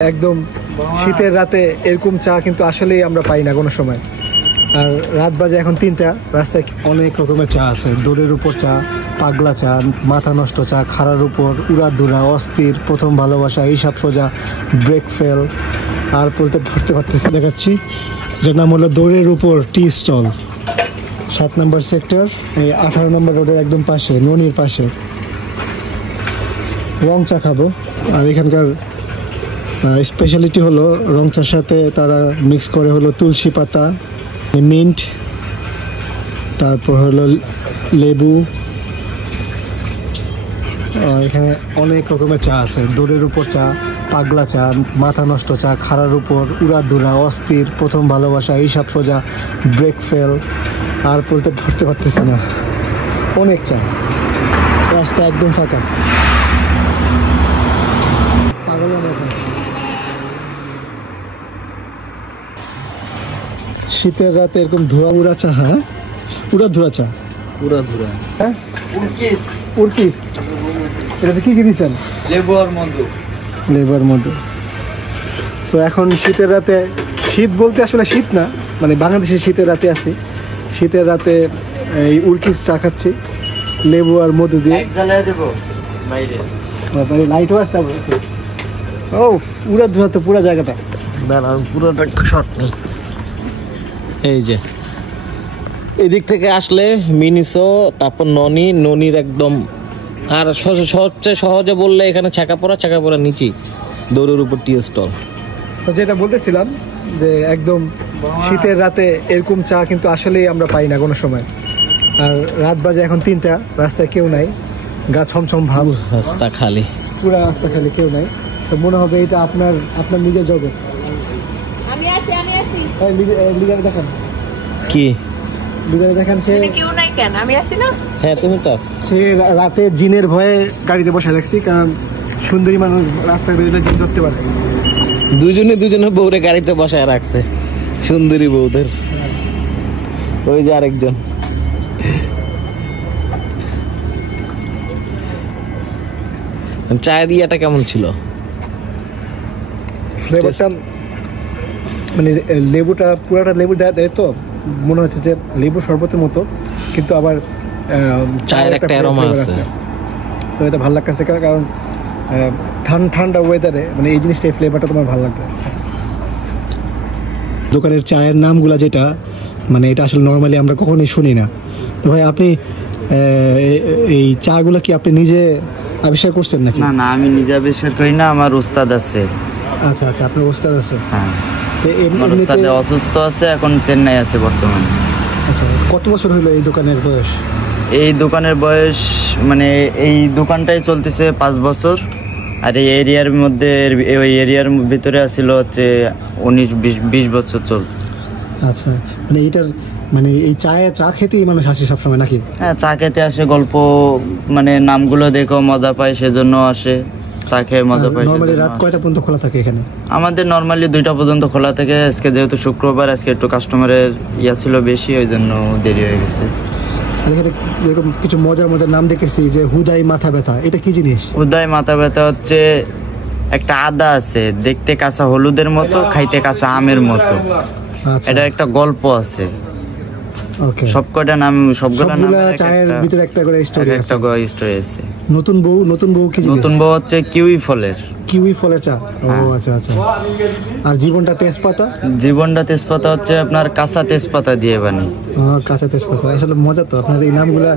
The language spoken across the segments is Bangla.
একদম শীতের রাতে এরকম চা কিন্তু আসলেই আমরা পাই না কোনো সময়। আর রাত বাজে এখন 3টা, রাস্তায় অনেক রকমের চা আছে। দৌড়ের উপর চা, পাগলা চা, মাথা নষ্ট চা, খাড়ার উপর, উড়াধুরা, অস্থির, প্রথম ভালোবাসা, এইসব সোজা, ব্রেক ফেল, আর পড়তে পারতেছি দেখাচ্ছি। যার নাম হলো দৌড়ের উপর টি স্টল, 7 নম্বর সেক্টর, এই 18 নম্বর রোডের একদম পাশে, ননির পাশে। রং চা খাবো। আর এখানকার স্পেশালিটি হলো রং চার সাথে তারা মিক্স করে হলো তুলসী পাতা, মিন্ট, তারপর হলো লেবু। এখানে অনেক রকমের চা আছে। দৌড়ের উপর চা, পাগলা চা, মাথা নষ্ট চা, খাড়ার উপর, উড়াধুরা, অস্থির, প্রথম ভালোবাসা, এইসব সোজা, ব্রেক ফেল, আর পড়তে পারতেছি না। অনেক চা, রাস্তা একদম ফাঁকা। শীতের রাতে এরকম ধোয়া উড়া চা, হ্যাঁ উড়াধুরা চা, উড়াধুরা, হ্যাঁ উরকিস। এটাতে কি দিচ্ছেন? লেবু আর মধু। লেবু আর মধু। সো এখন শীতের রাতে, শীত বলতে আসলে শীত না, মানে বাংলাদেশের শীতের রাতে আছি। শীতের রাতে এই উরকিস চা খাচ্ছি লেবু আর মধু দিয়ে। লাইটও আছে। ও উড়াধুরা তো পুরো জায়গাটা, পুরোটা শর্ট নেই। এই যে এদিক থেকে আসলে মিনিসো, তারপর ননির একদম, আর সবচেয়ে সহজে বললে এখানে ছাকাপড়া নিচেই দৌড়ের উপর টি স্টল। তো যেটা বলতেছিলাম যে একদম শীতের রাতে এরকম চা কিন্তু আসলেই আমরা পাই না কোনো সময়। আর রাত বাজে এখন 3টা, রাস্তায় কেউ নাই, গা ছমছম ভাব, রাস্তা খালি, পুরো রাস্তা খালি, কেউ নাই। তো মনে হবে এটা আপনার নিজের জগৎ। লিগারে দেখান কি লিগারে দেখান। সে কেউ নাই কেন? আমি আছি না। হ্যাঁ তুমি তো। সে রাতে জিনের ভয়ে গাড়িতে বসে রাখছি, কারণ সুন্দরী মানুষ রাস্তায় বেরোলে জিন ধরতে পারে। দুজনে বউরে গাড়িতে বসায় রাখছে, সুন্দরী বউদের। ওই যে আরেকজন। চায়ের ইয়াটা কেমন ছিল? ফ্লেভারটা মানে লেবুটা পুরাটা লেবু দেয় তো মনে হচ্ছে যে লেবু শরবতের মতো, কিন্তু আবার চায়ের একটা অ্যারোমা আছে। তো এটা ভালো লাগতেছে, কারণ ঠান্ডা ওয়েদারে মানে এই জিনিসটা, এই ফ্লেভারটা তোমার ভালো লাগবে। দোকানের চায়ের নামগুলা যেটা, মানে এটা আসলে নর্মালি আমরা কখনোই শুনি না। তো ভাই আপনি এই চাগুলো কি আপনি নিজে আবিষ্কার করছেন নাকি? না, আমি নিজে আবিষ্কার করি না, আমার উস্তাদ আছে। আচ্ছা, আপনার উস্তাদ আছে। হ্যাঁ, আমার উস্তাদ অসুস্থ আছে, এখন চেন্নাই আছে বর্তমানে। আচ্ছা, কত বছর হলো এই দোকানের বয়স? এই দোকানের বয়স মানে এই দোকানটাই চলতেছে 5 বছর। আর এই এরিয়ার মধ্যে, ওই এরিয়ার ভিতরে আসছিল হচ্ছে 19-20 বছর চল। আচ্ছা, মানে এইটার মানে এই চা খেতেই মানুষ আসে সবসময় নাকি? হ্যাঁ, চা খেতে আসে, গল্প মানে নামগুলো দেখো মজা পায়, সেজন্য আসে, চা খেয়ে মজা পায়। নরমালি রাত কয়টা পর্যন্ত খোলা থাকে এখানে? আমাদের নর্মালি 2টা পর্যন্ত খোলা থাকে। আজকে যেহেতু শুক্রবার, আজকে একটু কাস্টমারের ছিল বেশি, ওই জন্য দেরি হয়ে গেছে। এখানে যেরকম কিছু মজার নাম দেখেছি, যে হুদাই মাথা ব্যথা, এটা কি জিনিস? হুদাই মাথা ব্যথা হচ্ছে একটা আদা আছে, দেখতে কাঁচা হলুদের মতো, খাইতে কাঁচা আমের মতো। এটা একটা গল্প আছে। ওকে, সবকটা নাম, সবগুলা চায়ের ভিতরে একটা করে স্টোরি আছে। নতুন বউ কি? নতুন বউ হচ্ছে কিউই ফলের চা। ও আচ্ছা। আর জীবনটা তেজপাতা হচ্ছে আপনার কাঁচা তেজপাতা দিয়ে বানাই। কাঁচা তেজপাতা, আসলে মজা তো। আপনার এই নামগুলা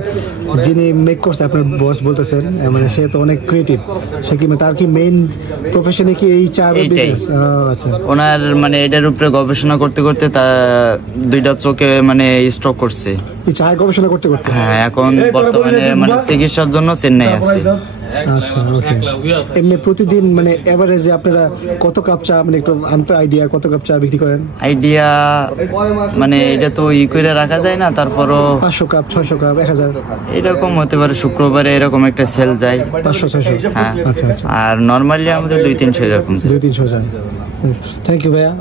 যিনি মেক করছে, আপনার বস বলতেছেন, মানে সে তো অনেক ক্রিয়েটিভ। সে কি তার কি মেইন প্রফেশনে কি এই চা বিজনেস? আচ্ছা, ওনার মানে এটার উপরে গবেষণা করতে তা 2টা চোখে মানে স্ট্রোক করছে। এই চা গবেষণা করতে? হ্যাঁ, এখন বর্তমানে মানে চিকিৎসার জন্য চেন্নাই আছে। আচ্ছা, ওকে। এমনি প্রতিদিন মানে এভারেজে আপনারা কত কাপ চা, মানে একটু আনতে আইডিয়া, কত কাপ চা বিক্রি করেন? আইডিয়া মানে এটা তো করে রাখা যায় না, তারপরও 500 কাপ, 600 কাপ, 1000 এরকম হতে পারে। শুক্রবারে এরকম একটা সেল যায় 500-600। হ্যাঁ, আচ্ছা। আর নর্মালি আমাদের 200-300 এরকম। 200-300 যায়। থ্যাংক ইউ ভাইয়া।